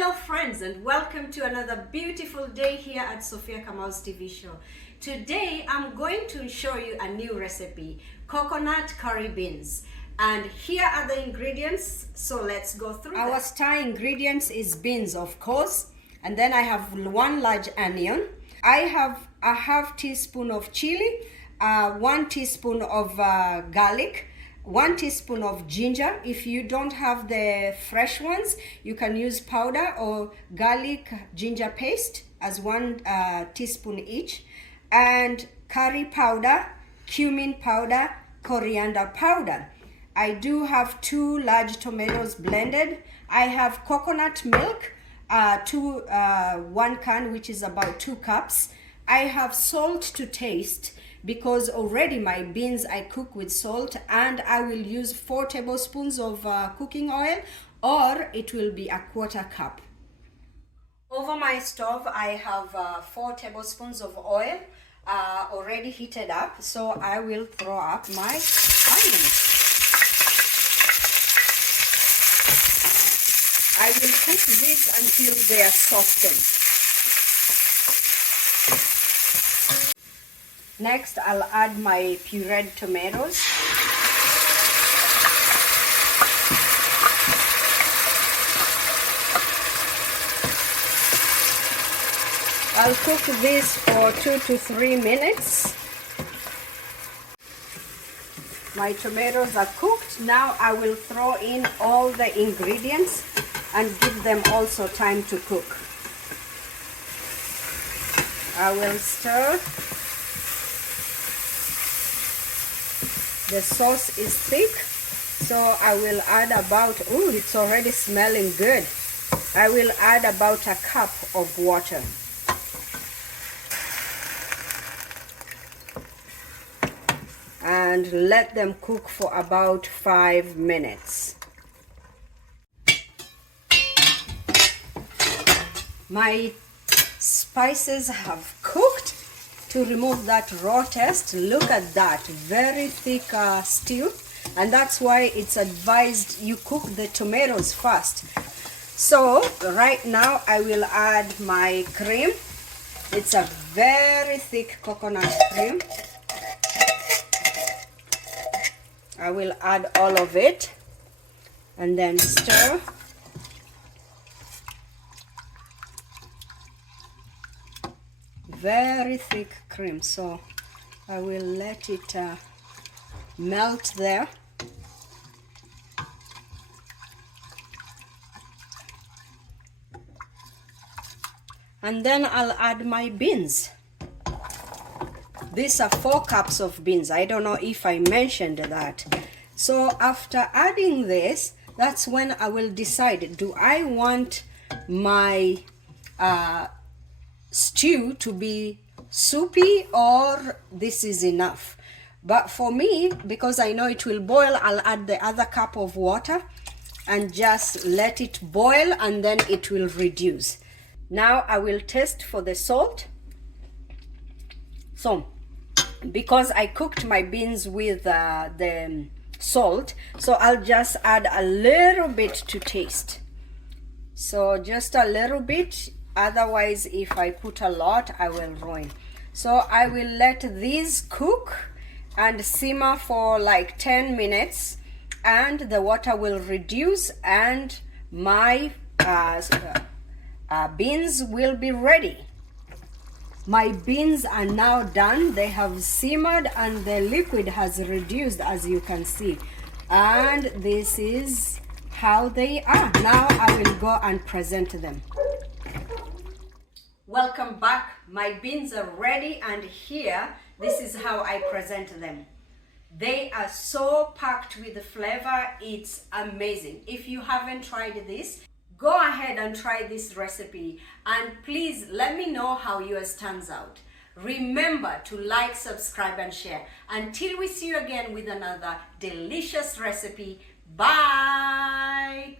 Hello friends, and welcome to another beautiful day here at Sophia Kamau's TV show. Today I'm going to show you a new recipe, coconut curry beans. And here are the ingredients, so let's go through them. Our star ingredients is beans, of course, and then I have 1 large onion. I have a half teaspoon of chili, 1 teaspoon of garlic, 1 teaspoon of ginger. If you don't have the fresh ones, you can use powder or garlic ginger paste as 1 teaspoon each, and curry powder, cumin powder, coriander powder. I do have 2 large tomatoes blended. I have coconut milk, 1 can, which is about 2 cups. I have salt to taste because already my beans I cook with salt, and I will use 4 tablespoons of cooking oil, or it will be a 1/4 cup. Over my stove I have 4 tablespoons of oil already heated up, so I will throw up my onions. I will cook this until they are softened. Next, I'll add my pureed tomatoes. I'll cook this for 2 to 3 minutes. My tomatoes are cooked. Now I will throw in all the ingredients and give them also time to cook. I will stir. The sauce is thick, so I will add about, oh, it's already smelling good. I will add about 1 cup of water. And let them cook for about 5 minutes. My spices have cooked. To remove that raw taste, look at that, very thick stew, and that's why it's advised you cook the tomatoes first. So right now I will add my cream. It's a very thick coconut cream. I will add all of it and then stir. Very thick cream, so I will let it melt there. And then I'll add my beans. These are 4 cups of beans. I don't know if I mentioned that. So after adding this, that's when I will decide, do I want my stew to be soupy or this is enough? But for me, because I know it will boil, I'll add the other cup of water and just let it boil, and then it will reduce. Now I will taste for the salt. So because I cooked my beans with the salt, so I'll just add a little bit to taste. So just a little bit. Otherwise, if I put a lot, I will ruin. So I will let these cook and simmer for like 10 minutes, and the water will reduce, and my beans will be ready. My beans are now done. They have simmered and the liquid has reduced, as you can see. And this is how they are. Now I will go and present them. Welcome back. My beans are ready, and here, this is how I present them. They are so packed with flavor, it's amazing. If you haven't tried this, go ahead and try this recipe, and please let me know how yours turns out. Remember to like, subscribe, and share. Until we see you again with another delicious recipe. Bye!